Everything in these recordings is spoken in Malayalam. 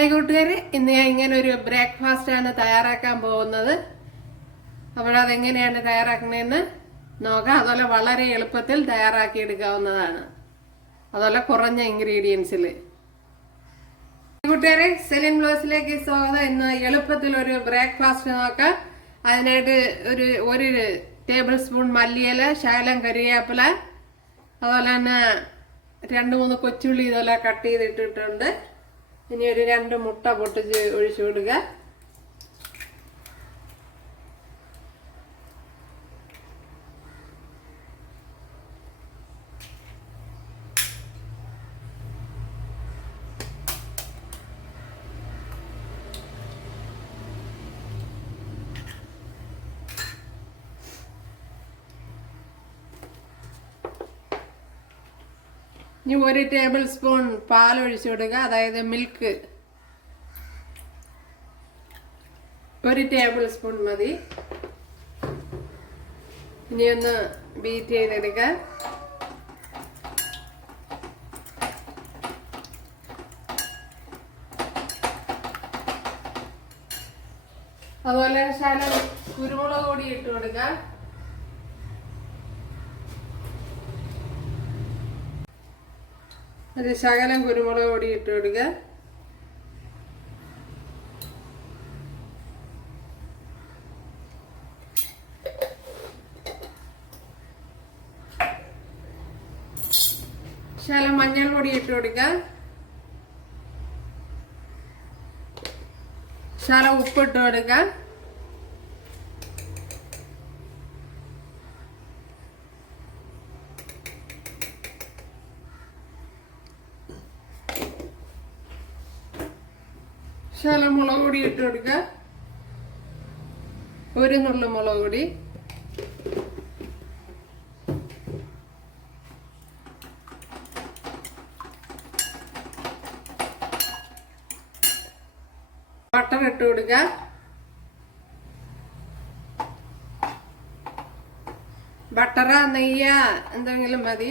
ഹായ് കൂട്ടുകാരെ ഇന്ന് ഞാൻ ഇങ്ങനെ ഒരു ബ്രേക്ക്ഫാസ്റ്റ് ആണ് തയ്യാറാക്കാൻ പോകുന്നത്. അപ്പോൾ അതെങ്ങനെയാണ് തയ്യാറാക്കുന്നതെന്ന് നോക്കാം. അതുപോലെ വളരെ എളുപ്പത്തിൽ തയ്യാറാക്കി എടുക്കാവുന്നതാണ് അതുപോലെ കുറഞ്ഞ ഇൻഗ്രീഡിയൻസിൽ കൂട്ടുകാരെ സെലിൻ ബ്ലോസിലേക്ക് സ്വാഗതം. ഇന്ന് എളുപ്പത്തിൽ ഒരു ബ്രേക്ക്ഫാസ്റ്റ് നോക്കാം. അതിനായിട്ട് ഒരു ഒരു ടേബിൾ സ്പൂൺ മല്ലിയില ശകലം കരിവേപ്പില അതുപോലെ തന്നെ രണ്ട് മൂന്ന് കൊച്ചുള്ളി ഇതുപോലെ കട്ട് ചെയ്തിട്ടിട്ടുണ്ട്. ഇനി ഒരു രണ്ട് മുട്ട പൊട്ടിച്ച് ഒഴിച്ചു കൊടുക്കുക. ഇനി ഒരു ടേബിൾ സ്പൂൺ പാൽ ഒഴിച്ചു കൊടുക്കുക. അതായത് മിൽക്ക് ഒരു ടേബിൾ സ്പൂൺ മതി. ഇനി ഒന്ന് ബീറ്റ് ചെയ്തെടുക്കുക. അതുപോലെ ശാലം കുരുമുളക് കൂടി ഇട്ട് കൊടുക്കുക. ഒരു ശകലം കുരുമുളക് പൊടി ഇട്ട് കൊടുക്കുക. ശകലം മഞ്ഞൾ പൊടി ഇട്ട് കൊടുക്കുക. ശകലം ഉപ്പ് ഇട്ട് കൊടുക്കുക. ശകലം മുളക് പൊടി ഇട്ട് കൊടുക്കുക ഒരു നുള്ളു മുളക് പൊടി. ബട്ടർ ഇട്ട് കൊടുക്കുക ബട്ടറ നെയ്യ എന്തെങ്കിലും മതി.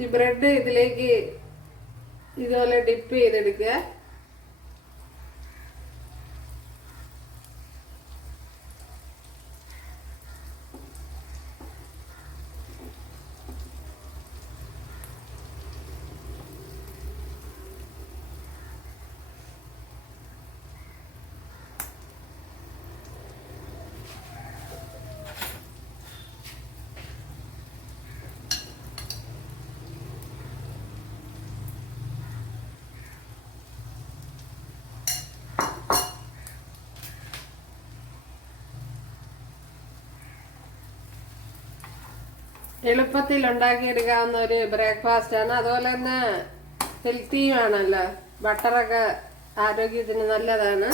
ഈ ബ്രെഡ് ഇതിലേക്ക് ഇതുപോലെ ഡിപ്പ് ചെയ്തെടുക്കുക. എളുപ്പത്തിൽ ഉണ്ടാക്കിയെടുക്കാവുന്ന ഒരു ബ്രേക്ക്ഫാസ്റ്റ് ആണ്. അതുപോലെ തന്നെ ഹെൽത്തിയും ആണല്ലോ. ബട്ടറൊക്കെ ആരോഗ്യത്തിന് നല്ലതാണ്.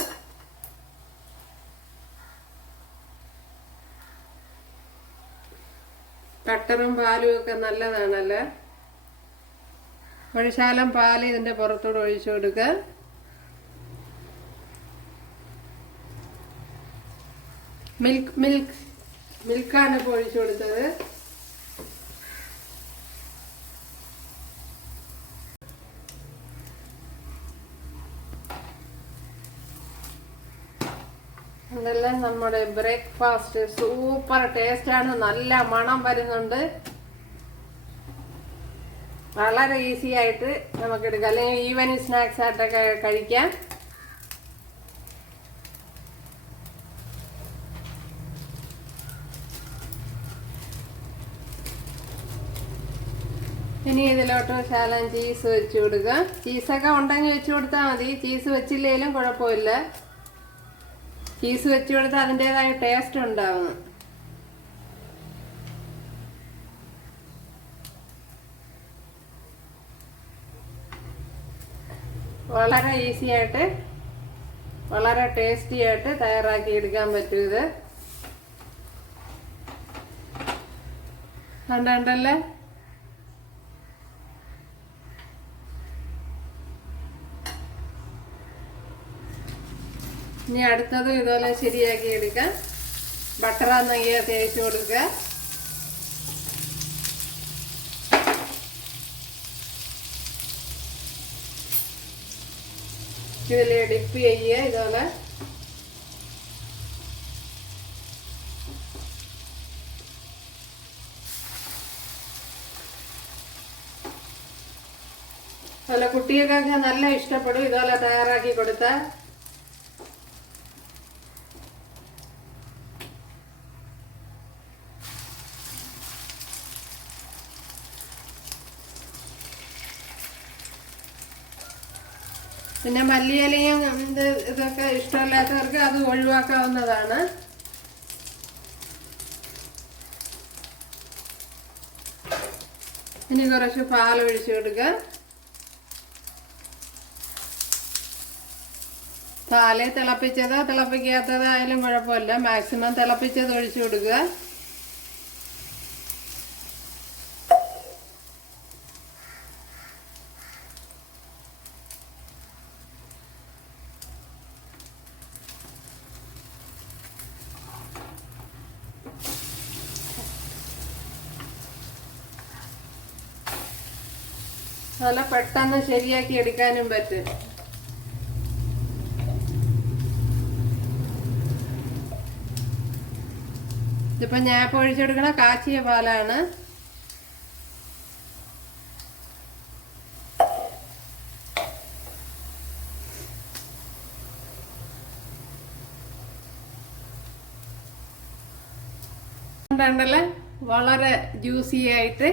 ബട്ടറും പാലും ഒക്കെ നല്ലതാണല്ലോ? ഒഴിച്ചാലും പാൽ ഇതിന്റെ പുറത്തൂടെ ഒഴിച്ചു കൊടുക്കുക മിൽക്ക് മിൽക്ക് മിൽക്കാണ് ഇപ്പോൾ ഒഴിച്ചു കൊടുത്തത്. ഇതെല്ലാം നമ്മുടെ ബ്രേക്ക്ഫാസ്റ്റ്. സൂപ്പർ ടേസ്റ്റ് ആണ് നല്ല മണം വരുന്നുണ്ട്. വളരെ ഈസി ആയിട്ട് നമുക്ക് എടുക്കാം അല്ലെങ്കിൽ ഈവനിങ് സ്നാക്സ് ആയിട്ടൊക്കെ കഴിക്കാം. ഇനി ഇതിലോട്ട് ശാലം ചീസ് വെച്ച് കൊടുക്കുക ചീസൊക്കെ ഉണ്ടെങ്കിൽ വെച്ച് കൊടുത്താൽ മതി. ചീസ് വെച്ചില്ലെങ്കിലും കുഴപ്പമില്ല. ചീസ് വെച്ച് കൊടുത്താൽ അതിന്റെതായ ടേസ്റ്റ് ഉണ്ടാവും. വളരെ ഈസി ആയിട്ട് വളരെ ടേസ്റ്റി ആയിട്ട് തയ്യാറാക്കി എടുക്കാൻ പറ്റും ഇത്. കണ്ടല്ലേ? ഇനി അടുത്തത് ഇതുപോലെ ശരിയാക്കി എടുക്കാം. ബട്ടർ നെയ്യ് തേച്ച് കൊടുക്കുക ഇതിൽ ഡിപ്പ് ചെയ്യുക ഇതുപോലെ. അതുപോലെ കുട്ടികൾക്കൊക്കെ നല്ല ഇഷ്ടപ്പെടും ഇതുപോലെ തയ്യാറാക്കി കൊടുത്താൽ പിന്നെ മല്ലിയിലയും ഇത് ഇതൊക്കെ ഇഷ്ടമില്ലാത്തവർക്ക് അത് ഒഴിവാക്കാവുന്നതാണ്. ഇനി കുറച്ച് പാൽ ഒഴിച്ചു കൊടുക്കുക പാൽ തിളപ്പിച്ചതോ തിളപ്പിക്കാത്തതോ ആയാലും കുഴപ്പമില്ല. മാക്സിമം തിളപ്പിച്ചത് ഒഴിച്ചു കൊടുക്കുക. നല്ല പെട്ടെന്ന് ശരിയാക്കി എടുക്കാനും പറ്റും. ഇതിപ്പോ ഞാൻ ഇപ്പൊ ഒഴിച്ചെടുക്കണ കാച്ചിയ പാലാണ്. ഉണ്ടല്ലേ വളരെ ജ്യൂസി ആയിട്ട്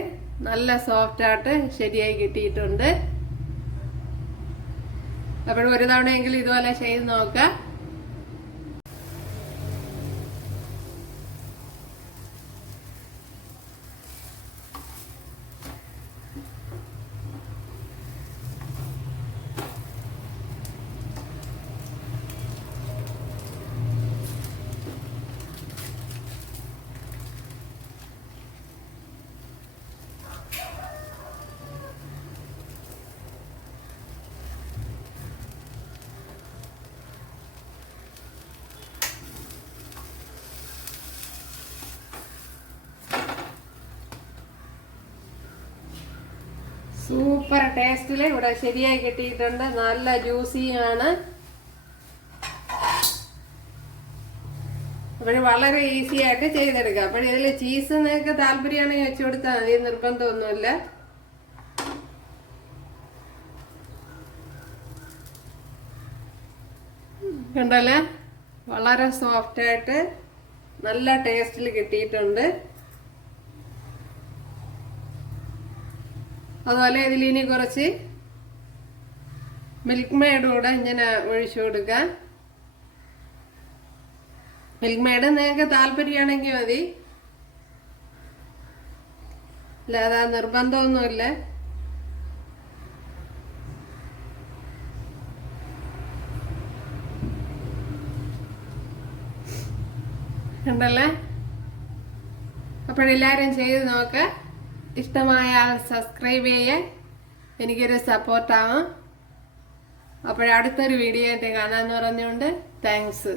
നല്ല സോഫ്റ്റ് ആയിട്ട് ശരിയായി കിട്ടിയിട്ടുണ്ട്. അപ്പോഴും ഒരു തവണയെങ്കിലും ഇതുപോലെ ചെയ്ത് നോക്കാം. സൂപ്പർ ടേസ്റ്റിൽ ഇവിടെ ശരിയായി കിട്ടിയിട്ടുണ്ട്. നല്ല ജ്യൂസിയാണ് അപ്പോൾ വളരെ ഈസി ആയിട്ട് ചെയ്തെടുക്കാം. അപ്പോൾ ഇതിൽ ചീസ് നിങ്ങൾക്ക് താല്പര്യമാണെങ്കിൽ വെച്ചു കൊടുത്താൽ മതി. നിർബന്ധമൊന്നുമില്ല. കണ്ടല്ലേ? വളരെ സോഫ്റ്റായിട്ട് നല്ല ടേസ്റ്റിൽ കിട്ടിയിട്ടുണ്ട്. അതുപോലെ ഇതിലിനി കുറച്ച് മിൽക്ക് മെയ്ഡ് കൂടെ ഇങ്ങനെ ഒഴിച്ചു കൊടുക്കാം. മിൽക്ക് മെയ്ഡ് നിങ്ങൾക്ക് താല്പര്യമാണെങ്കിൽ മതി. അല്ലാതെ നിർബന്ധമൊന്നുമില്ല. കണ്ടല്ലേ? അപ്പോഴെല്ലാവരും ചെയ്ത് നോക്ക്. ഇഷ്ടമായാൽ സബ്സ്ക്രൈബ് ചെയ്യാൻ എനിക്കൊരു സപ്പോർട്ടാവും അപ്പോഴടുത്തൊരു വീഡിയോ ആയിട്ട് കാണാമെന്ന് പറഞ്ഞുകൊണ്ട് താങ്ക്സ്